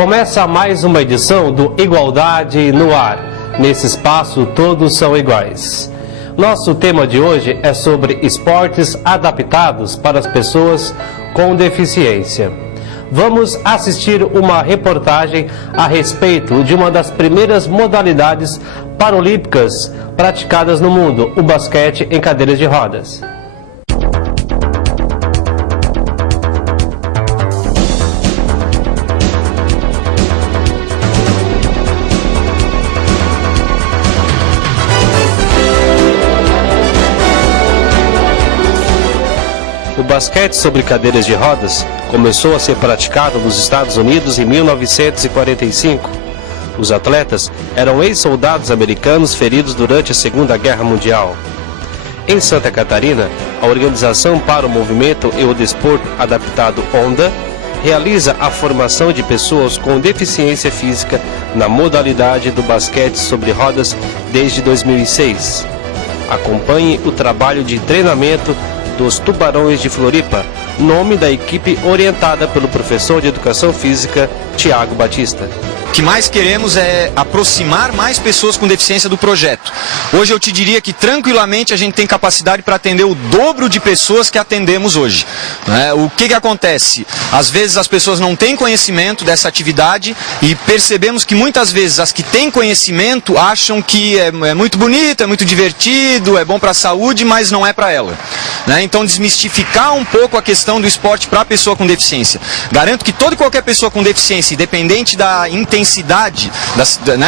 Começa mais uma edição do Igualdade no Ar. Nesse espaço, todos são iguais. Nosso tema de hoje é sobre esportes adaptados para as pessoas com deficiência. Vamos assistir uma reportagem a respeito de uma das primeiras modalidades paralímpicas praticadas no mundo, o basquete em cadeiras de rodas. O basquete sobre cadeiras de rodas começou a ser praticado nos Estados Unidos em 1945. Os atletas eram ex-soldados americanos feridos durante a Segunda Guerra Mundial. Em Santa Catarina, a Organização para o Movimento e o Desporto Adaptado ONDA realiza a formação de pessoas com deficiência física na modalidade do basquete sobre rodas desde 2006. Acompanhe o trabalho de treinamento dos Tubarões de Floripa, nome da equipe orientada pelo professor de Educação Física, Tiago Batista. O que mais queremos é aproximar mais pessoas com deficiência do projeto. Hoje eu te diria que tranquilamente a gente tem capacidade para atender o dobro de pessoas que atendemos hoje. O que acontece? Às vezes as pessoas não têm conhecimento dessa atividade e percebemos que muitas vezes as que têm conhecimento acham que é muito bonito, é muito divertido, é bom para a saúde, mas não é para ela. Então desmistificar um pouco a questão do esporte para a pessoa com deficiência. Garanto que toda e qualquer pessoa com deficiência, independente da intensidade,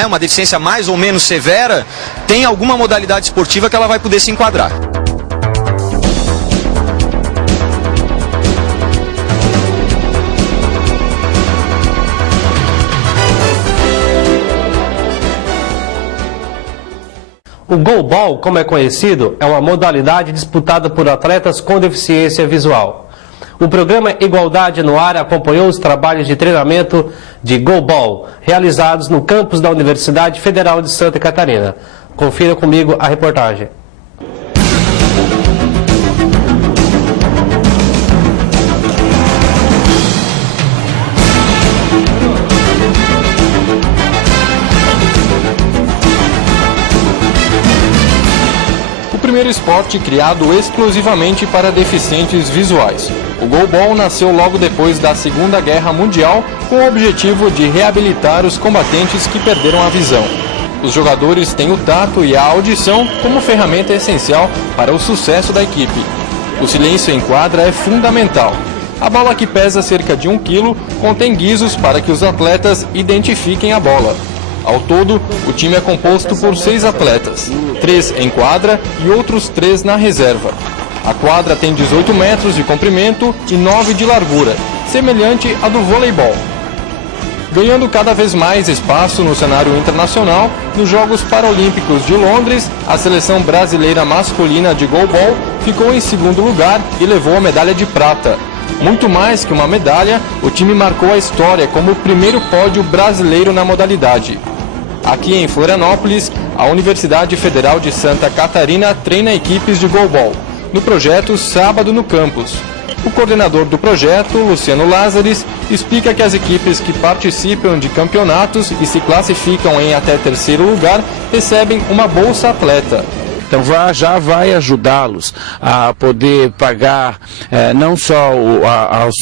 uma deficiência mais ou menos severa, tem alguma modalidade esportiva que ela vai poder se enquadrar. O goalball, como é conhecido, é uma modalidade disputada por atletas com deficiência visual. O programa Igualdade no Ar acompanhou os trabalhos de treinamento de goalball realizados no campus da Universidade Federal de Santa Catarina. Confira comigo a reportagem. O primeiro esporte criado exclusivamente para deficientes visuais. O goalball nasceu logo depois da Segunda Guerra Mundial com o objetivo de reabilitar os combatentes que perderam a visão. Os jogadores têm o tato e a audição como ferramenta essencial para o sucesso da equipe. O silêncio em quadra é fundamental. A bola, que pesa cerca de 1 kg, contém guizos para que os atletas identifiquem a bola. Ao todo, o time é composto por 6 atletas, 3 em quadra e outros 3 na reserva. A quadra tem 18 metros de comprimento e 9 de largura, semelhante à do voleibol. Ganhando cada vez mais espaço no cenário internacional, nos Jogos Paralímpicos de Londres, a seleção brasileira masculina de goalball ficou em segundo lugar e levou a medalha de prata. Muito mais que uma medalha, o time marcou a história como o primeiro pódio brasileiro na modalidade. Aqui em Florianópolis, a Universidade Federal de Santa Catarina treina equipes de goalball, no projeto Sábado no Campus. O coordenador do projeto, Luciano Lázares, explica que as equipes que participam de campeonatos e se classificam em até 3º lugar recebem uma bolsa atleta. Então já vai ajudá-los a poder pagar não só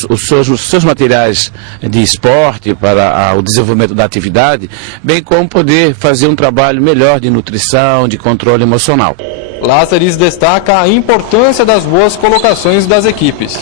os seus materiais de esporte para o desenvolvimento da atividade, bem como poder fazer um trabalho melhor de nutrição, de controle emocional. Lázares destaca a importância das boas colocações das equipes.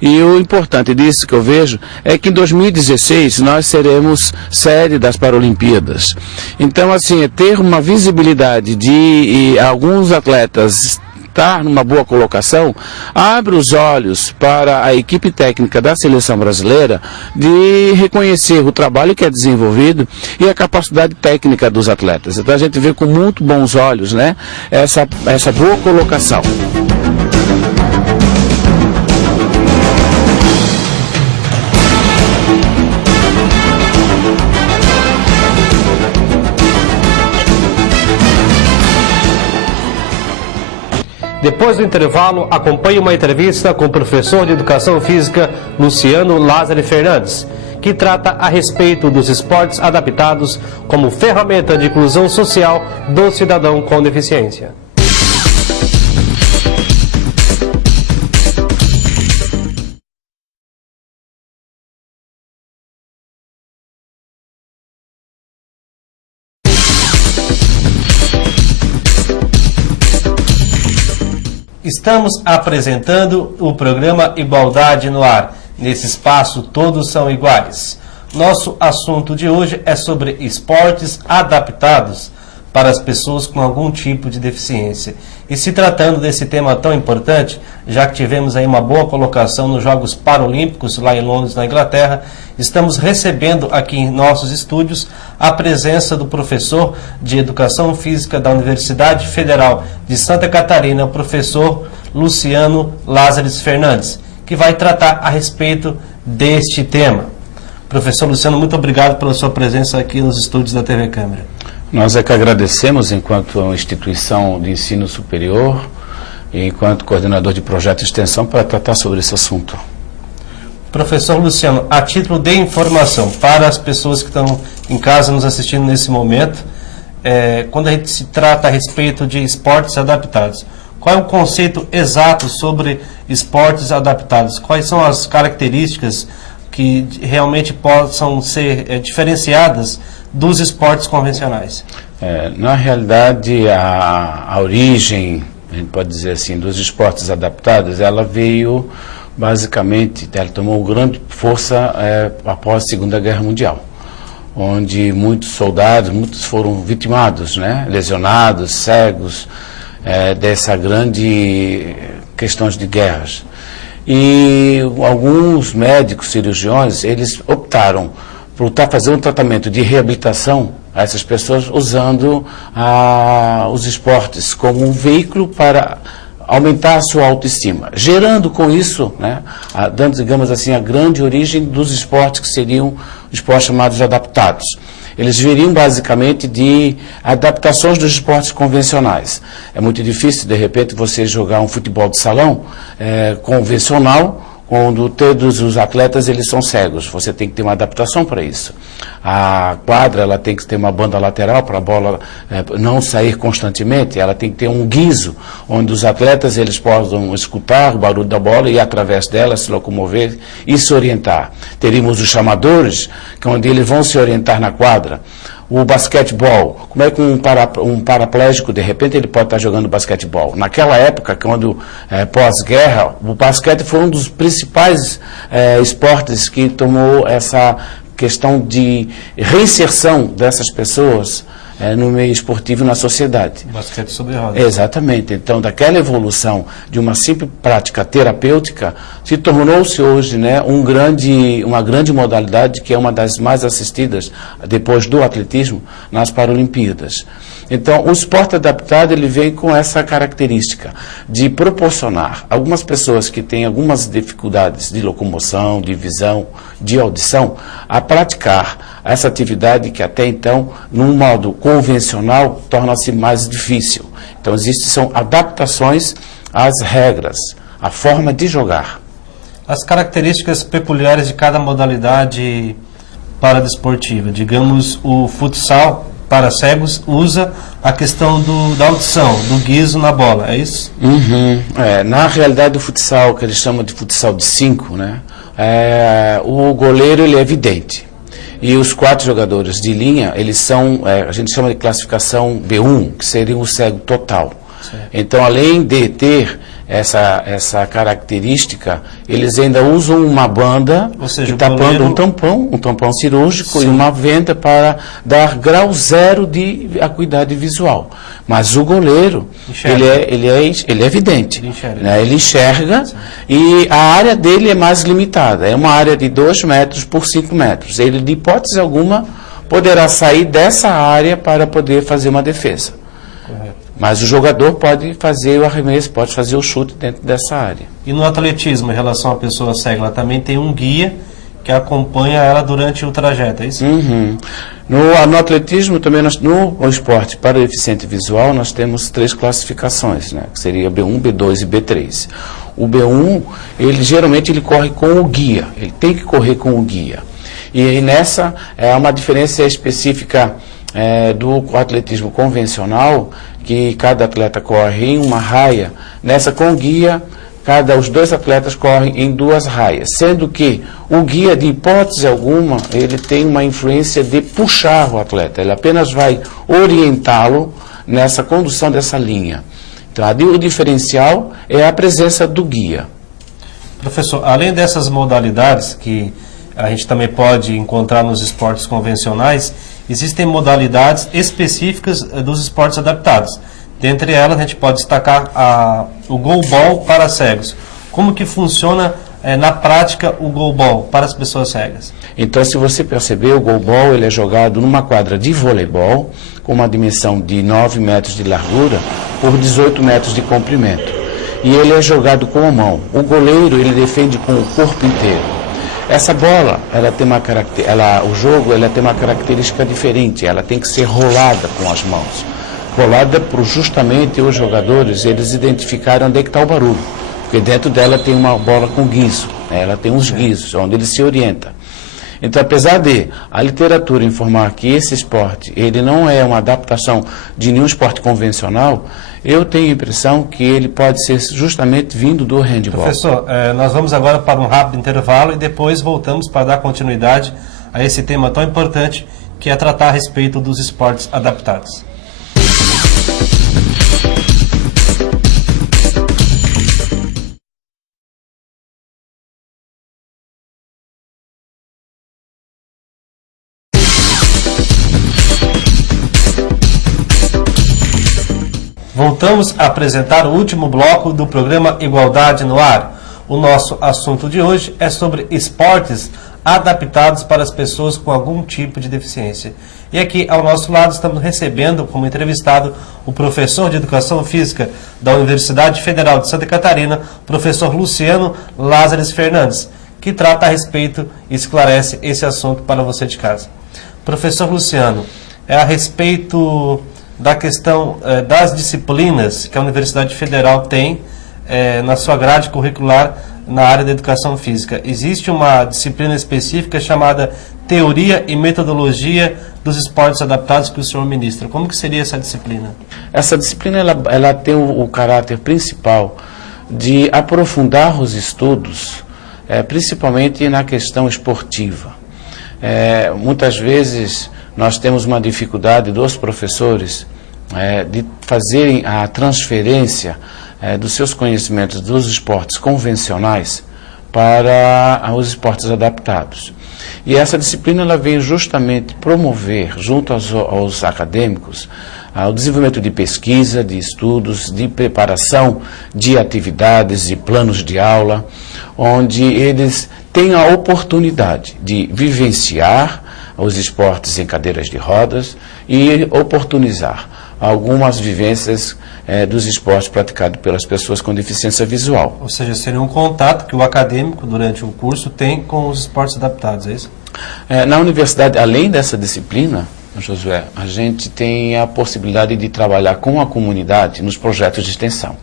E o importante disso que eu vejo é que em 2016 nós seremos sede das Paralimpíadas. Então, assim, ter uma visibilidade de alguns atletas estar numa boa colocação, abre os olhos para a equipe técnica da seleção brasileira de reconhecer o trabalho que é desenvolvido e a capacidade técnica dos atletas. Então a gente vê com muito bons olhos, né, essa boa colocação. Depois do intervalo, acompanhe uma entrevista com o professor de Educação Física Luciano Lázaro Fernandes, que trata a respeito dos esportes adaptados como ferramenta de inclusão social do cidadão com deficiência. Estamos apresentando o programa Igualdade no Ar. Nesse espaço, todos são iguais. Nosso assunto de hoje é sobre esportes adaptados para as pessoas com algum tipo de deficiência. E se tratando desse tema tão importante, já que tivemos aí uma boa colocação nos Jogos Paralímpicos lá em Londres, na Inglaterra, estamos recebendo aqui em nossos estúdios a presença do professor de Educação Física da Universidade Federal de Santa Catarina, o professor Luciano Lázares Fernandes, que vai tratar a respeito deste tema. Professor Luciano, muito obrigado pela sua presença aqui nos estúdios da TV Câmara. Nós é que agradecemos enquanto instituição de ensino superior e enquanto coordenador de projeto de extensão para tratar sobre esse assunto. Professor Luciano, a título de informação para as pessoas que estão em casa nos assistindo nesse momento, quando a gente se trata a respeito de esportes adaptados, qual é o conceito exato sobre esportes adaptados? Quais são as características que realmente possam ser diferenciadas dos esportes convencionais? Na realidade, a origem, a gente pode dizer assim, dos esportes adaptados, ela veio basicamente, ela tomou grande força após a Segunda Guerra Mundial, onde muitos soldados, muitos foram vitimados, né, lesionados, cegos, dessa grande questões de guerras. E alguns médicos, cirurgiões, eles optaram por fazer um tratamento de reabilitação a essas pessoas usando os esportes como um veículo para aumentar a sua autoestima, gerando com isso, né, dando, digamos assim, a grande origem dos esportes que seriam esportes chamados adaptados. Eles viriam basicamente de adaptações dos esportes convencionais. É muito difícil, de repente, você jogar um futebol de salão convencional, quando todos os atletas eles são cegos. Você tem que ter uma adaptação para isso. A quadra ela tem que ter uma banda lateral para a bola não sair constantemente. Ela tem que ter um guiso, onde os atletas eles possam escutar o barulho da bola e através dela se locomover e se orientar. Teríamos os chamadores, que é onde eles vão se orientar na quadra. O basquetebol, como é que um paraplégico, de repente, ele pode estar jogando basquetebol? Naquela época, quando pós-guerra, o basquete foi um dos principais esportes que tomou essa questão de reinserção dessas pessoas no meio esportivo e na sociedade. Basquete sobre rodas. Exatamente. Então, daquela evolução de uma simples prática terapêutica, se tornou-se hoje, né, uma grande modalidade que é uma das mais assistidas, depois do atletismo, nas Paralimpíadas. Então, o esporte adaptado ele vem com essa característica de proporcionar algumas pessoas que têm algumas dificuldades de locomoção, de visão, de audição, a praticar essa atividade que até então, num modo convencional, torna-se mais difícil. Então, são adaptações às regras, à forma de jogar. As características peculiares de cada modalidade paradesportiva, digamos, o futsal para cegos usa a questão da audição, do guiso na bola, é isso? Na realidade, o futsal, que eles chamam de futsal de 5, né, o goleiro ele é vidente. E os 4 jogadores de linha, eles são, a gente chama de classificação B1, que seria o cego total. Certo. Então, além de ter essa característica, eles ainda usam uma banda, ou seja, que tapando um tampão cirúrgico. Sim. E uma venda para dar grau 0 de acuidade visual. Mas o goleiro, ele é evidente. Ele enxerga e a área dele é mais limitada. É uma área de 2 metros por 5 metros. Ele, de hipótese alguma, poderá sair dessa área para poder fazer uma defesa. Correto. Mas o jogador pode fazer o arremesso, pode fazer o chute dentro dessa área. E no atletismo, em relação à pessoa cega, ela também tem um guia que acompanha ela durante o trajeto, é isso? No atletismo, também no esporte para deficiente visual, nós temos 3 classificações, né? Que seria B1, B2 e B3. O B1, geralmente ele corre com o guia, ele tem que correr com o guia. E nessa é uma diferença específica do atletismo convencional, que cada atleta corre em uma raia. Nessa com guia, os dois atletas correm em 2 raias, sendo que o guia, de hipótese alguma, ele tem uma influência de puxar o atleta, ele apenas vai orientá-lo nessa condução dessa linha. Então, o diferencial é a presença do guia. Professor, além dessas modalidades que a gente também pode encontrar nos esportes convencionais, existem modalidades específicas dos esportes adaptados. Dentre elas, a gente pode destacar o goalball para cegos. Como que funciona na prática o goalball para as pessoas cegas? Então, se você perceber, o goalball ele é jogado numa quadra de voleibol com uma dimensão de 9 metros de largura por 18 metros de comprimento. E ele é jogado com a mão. O goleiro ele defende com o corpo inteiro. Essa bola, ela tem o jogo ela tem uma característica diferente. Ela tem que ser rolada com as mãos. Rolada por justamente os jogadores, eles identificaram onde é que está o barulho. Porque dentro dela tem uma bola com guiso, né? Ela tem uns guizos, onde ele se orienta. Então, apesar de a literatura informar que esse esporte, ele não é uma adaptação de nenhum esporte convencional, eu tenho a impressão que ele pode ser justamente vindo do handebol. Professor, nós vamos agora para um rápido intervalo e depois voltamos para dar continuidade a esse tema tão importante que é tratar a respeito dos esportes adaptados. Voltamos a apresentar o último bloco do programa Igualdade no Ar. O nosso assunto de hoje é sobre esportes adaptados para as pessoas com algum tipo de deficiência. E aqui ao nosso lado estamos recebendo como entrevistado o professor de Educação Física da Universidade Federal de Santa Catarina, professor Luciano Lázares Fernandes, que trata a respeito e esclarece esse assunto para você de casa. Professor Luciano, a respeito da questão das disciplinas que a Universidade Federal tem na sua grade curricular na área da educação física. Existe uma disciplina específica chamada Teoria e Metodologia dos Esportes Adaptados que o senhor ministra. Como que seria essa disciplina? Essa disciplina ela tem o caráter principal de aprofundar os estudos, principalmente na questão esportiva. Muitas vezes nós temos uma dificuldade dos professores de fazerem a transferência dos seus conhecimentos dos esportes convencionais para os esportes adaptados. E essa disciplina ela vem justamente promover, junto aos acadêmicos, o desenvolvimento de pesquisa, de estudos, de preparação de atividades e planos de aula, onde eles têm a oportunidade de vivenciar os esportes em cadeiras de rodas e oportunizar algumas vivências dos esportes praticados pelas pessoas com deficiência visual. Ou seja, seria um contato que o acadêmico, durante o curso, tem com os esportes adaptados, é isso? Na universidade, além dessa disciplina, Josué, a gente tem a possibilidade de trabalhar com a comunidade nos projetos de extensão.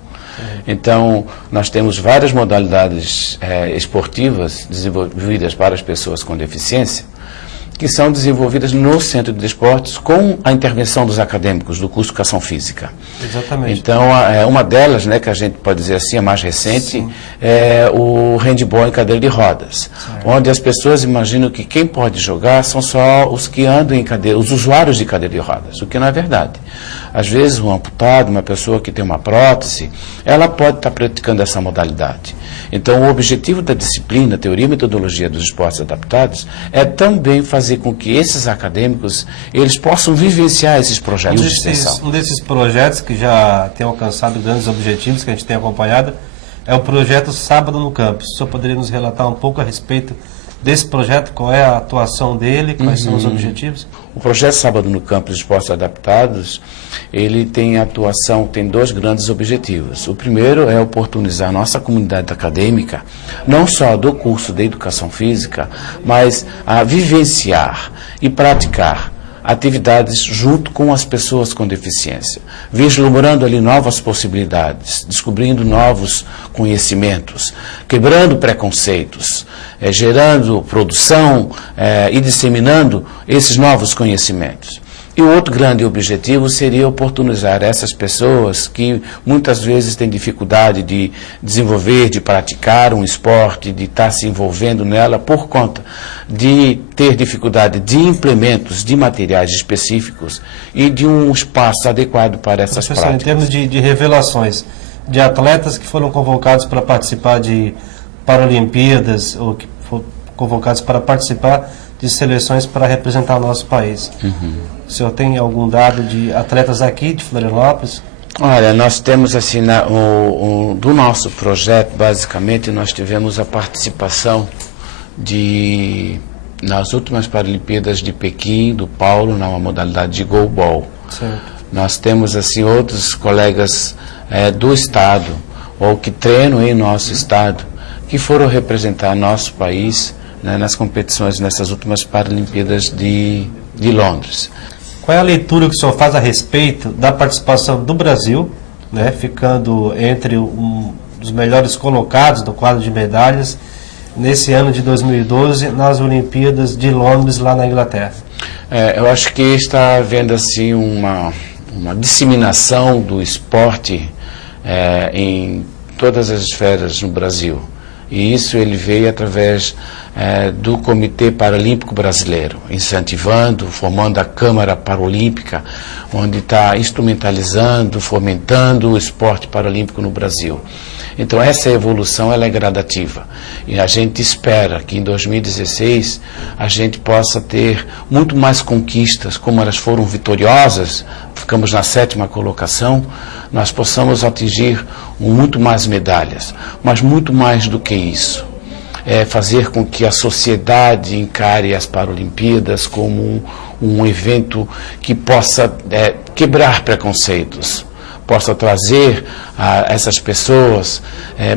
Então, nós temos várias modalidades esportivas desenvolvidas para as pessoas com deficiência, que são desenvolvidas no Centro de Esportes com a intervenção dos acadêmicos do curso de Educação Física. Exatamente. Então, uma delas, que a gente pode dizer assim, a mais recente, sim, é o handebol em cadeira de rodas, certo, onde as pessoas imaginam que quem pode jogar são só os que andam em cadeira, os usuários de cadeira de rodas, o que não é verdade. Às vezes, um amputado, uma pessoa que tem uma prótese, ela pode estar praticando essa modalidade. Então, o objetivo da disciplina, Teoria e Metodologia dos Esportes Adaptados, é também fazer com que esses acadêmicos, eles possam vivenciar esses projetos de extensão. Um desses projetos que já tem alcançado grandes objetivos, que a gente tem acompanhado, é o projeto Sábado no Campus. O senhor poderia nos relatar um pouco a respeito desse projeto, qual é a atuação dele, quais são os objetivos? O projeto Sábado no Campus de Esportes Adaptados, ele tem tem 2 grandes objetivos. O primeiro é oportunizar a nossa comunidade acadêmica, não só do curso de Educação Física, mas a vivenciar e praticar atividades junto com as pessoas com deficiência, vislumbrando ali novas possibilidades, descobrindo novos conhecimentos, quebrando preconceitos, gerando produção e disseminando esses novos conhecimentos. E o outro grande objetivo seria oportunizar essas pessoas que muitas vezes têm dificuldade de desenvolver, de praticar um esporte, de estar se envolvendo nela por conta de ter dificuldade de implementos, de materiais específicos e de um espaço adequado para essas práticas. Em termos de revelações, de atletas que foram convocados para participar de Paralimpíadas ou que foram convocados para participar de seleções para representar o nosso país. O senhor tem algum dado de atletas aqui de Florianópolis? Olha, nós temos assim, do nosso projeto, basicamente, nós tivemos a participação nas últimas Paralimpíadas de Pequim, do Paulo, na modalidade de goalball. Certo. Nós temos assim outros colegas do estado, ou que treinam em nosso estado, que foram representar nosso país, né, nas competições, nessas últimas Paralimpíadas de Londres. Qual é a leitura que o senhor faz a respeito da participação do Brasil, né, ficando entre um dos melhores colocados no quadro de medalhas nesse ano de 2012 nas Olimpíadas de Londres, lá na Inglaterra? Eu acho que está havendo assim uma disseminação do esporte em todas as esferas no Brasil. E isso ele veio através do Comitê Paralímpico Brasileiro, incentivando, formando a Câmara Paralímpica, onde está instrumentalizando, fomentando o esporte paralímpico no Brasil. Então essa evolução ela é gradativa e a gente espera que em 2016 a gente possa ter muito mais conquistas, como elas foram vitoriosas, ficamos na 7ª colocação, nós possamos atingir muito mais medalhas, mas muito mais do que isso. Fazer com que a sociedade encare as Paralimpíadas como um evento que possa quebrar preconceitos, possa trazer a essas pessoas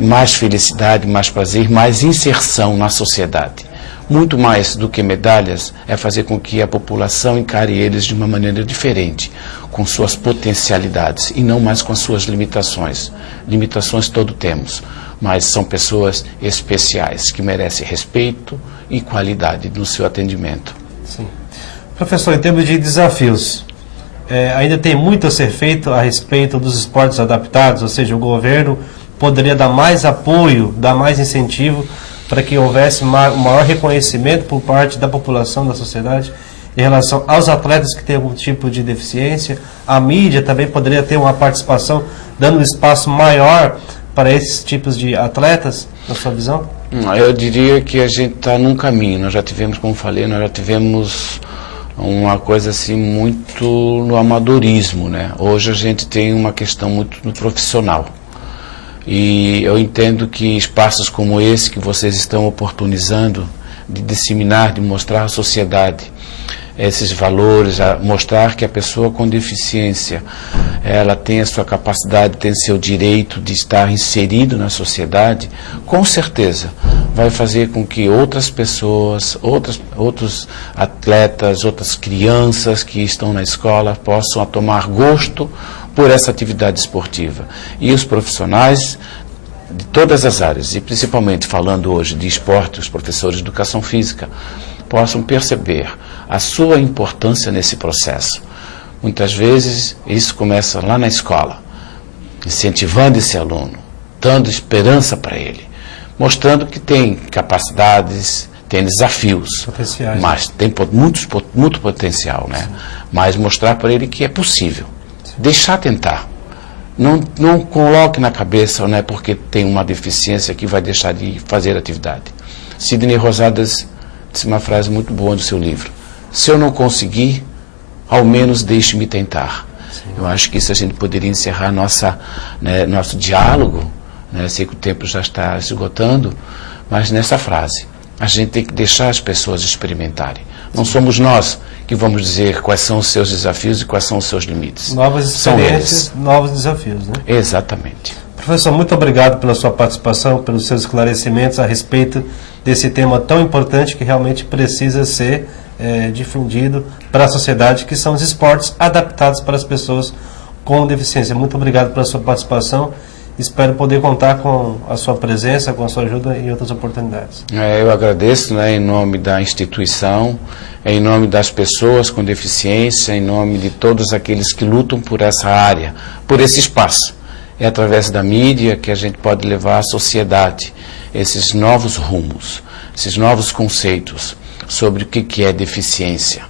mais felicidade, mais prazer, mais inserção na sociedade. Muito mais do que medalhas, é fazer com que a população encare eles de uma maneira diferente, com suas potencialidades e não mais com as suas limitações. Limitações todos temos, mas são pessoas especiais, que merecem respeito e qualidade no seu atendimento. Sim. Professor, em termos de desafios, ainda tem muito a ser feito a respeito dos esportes adaptados, ou seja, o governo poderia dar mais apoio, dar mais incentivo para que houvesse um maior reconhecimento por parte da população, da sociedade, em relação aos atletas que têm algum tipo de deficiência. A mídia também poderia ter uma participação, dando um espaço maior para esses tipos de atletas, na sua visão? Eu diria que a gente está num caminho. Nós já tivemos, como falei, nós já tivemos uma coisa assim muito no amadorismo, né? Hoje a gente tem uma questão muito no profissional. E eu entendo que espaços como esse que vocês estão oportunizando, de disseminar, de mostrar à sociedade esses valores, a mostrar que a pessoa com deficiência, ela tem a sua capacidade, tem seu direito de estar inserido na sociedade, com certeza vai fazer com que outras pessoas, outros atletas, outras crianças que estão na escola possam tomar gosto por essa atividade esportiva. E os profissionais de todas as áreas, e principalmente falando hoje de esporte, os professores de educação física, possam perceber a sua importância nesse processo. Muitas vezes isso começa lá na escola, incentivando esse aluno, dando esperança para ele, mostrando que tem capacidades, tem desafios, mas tem muito potencial, né? Mas mostrar para ele que é possível, deixar tentar. Não coloque na cabeça, né, porque tem uma deficiência que vai deixar de fazer atividade. Sidney Rosadas disse uma frase muito boa no seu livro: se eu não conseguir, ao menos deixe-me tentar. Sim. Eu acho que isso a gente poderia encerrar nosso diálogo, né? Sei que o tempo já está esgotando, mas nessa frase, a gente tem que deixar as pessoas experimentarem. Não somos nós que vamos dizer quais são os seus desafios e quais são os seus limites. Novas experiências, novos desafios, né? Exatamente. Professor, muito obrigado pela sua participação, pelos seus esclarecimentos a respeito desse tema tão importante que realmente precisa ser difundido para a sociedade, que são os esportes adaptados para as pessoas com deficiência. Muito obrigado pela sua participação Espero poder contar com a sua presença, com a sua ajuda em outras oportunidades. Eu agradeço, né, em nome da instituição, em nome das pessoas com deficiência, em nome de todos aqueles que lutam por essa área, por esse espaço. É através da mídia que a gente pode levar à sociedade esses novos rumos, esses novos conceitos sobre o que é deficiência,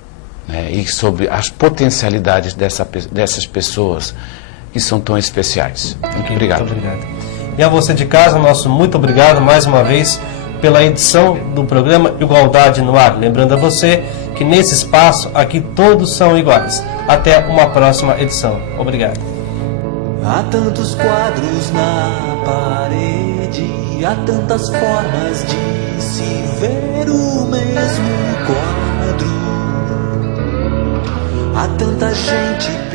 né, e sobre as potencialidades dessas pessoas que são tão especiais. Muito obrigado. Muito obrigado. E a você de casa, nosso muito obrigado mais uma vez pela edição do programa Igualdade no Ar. Lembrando a você que nesse espaço aqui todos são iguais. Até uma próxima edição. Obrigado. Há tantos quadros na parede, há tantas formas de se ver o mesmo quadro. Há tanta gente